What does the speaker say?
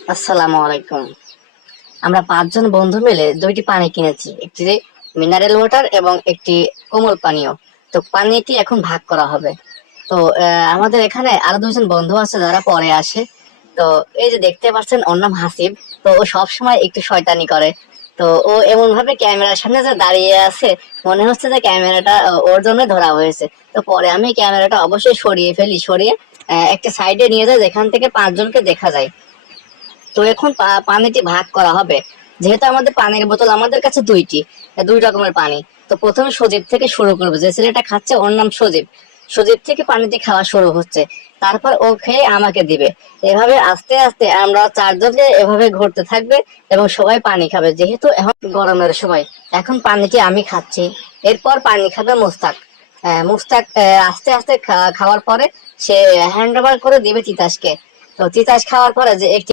আসসালামু আলাইকুম। আমরা ৫ জন বন্ধু মিলে ২টি পানি কিনেছি, একটি মিনারেল ওয়াটার এবং একটি কোমল পানীয়। তো পানিটি এখন ভাগ করা হবে। তো আমাদের এখানে আরো ২জন বন্ধু আছে যারা পরে আসে। তো এই যে দেখতে পাচ্ছেন, ওর নাম হাসিব। তো ও সবসময় একটু শয়তানি করে। তো ও এমন ভাবে ক্যামেরার সামনে যে দাঁড়িয়ে আছে, মনে হচ্ছে যে ক্যামেরাটা ওর জন্য ধরা হয়েছে। তো পরে আমি ক্যামেরাটা অবশ্যই সরিয়ে ফেলি, সরিয়ে একটা সাইডে নিয়ে যাই যেখান থেকে ৫ জনকে দেখা যায়। তো এখন পানিটি ভাগ করা হবে। যেহেতু আমাদের পানির বোতল আমাদের কাছে দুইটি, দুই রকমের পানি। তো প্রথমে সজীব থেকে শুরু করবো, যে ছেলেটা খাচ্ছে ওর নাম সজীব। সজীব থেকে পানিটি খাওয়া শুরু হচ্ছে, তারপর ও খেয়ে আমাকে দিবে। এভাবে আস্তে আস্তে আমরা ৪ জনকে এভাবে ঘুরতে থাকবে এবং সবাই পানি খাবে। যেহেতু এখন গরমের সময়, এখন পানিটি আমি খাচ্ছি। এরপর পানি খাবে মুস্তাক। মুস্তাক আস্তে আস্তে খাওয়ার পরে সে হ্যান্ড ওভার করে দিবে তিতাসকে। তো তিতাস খাওয়ার পরে যে একটি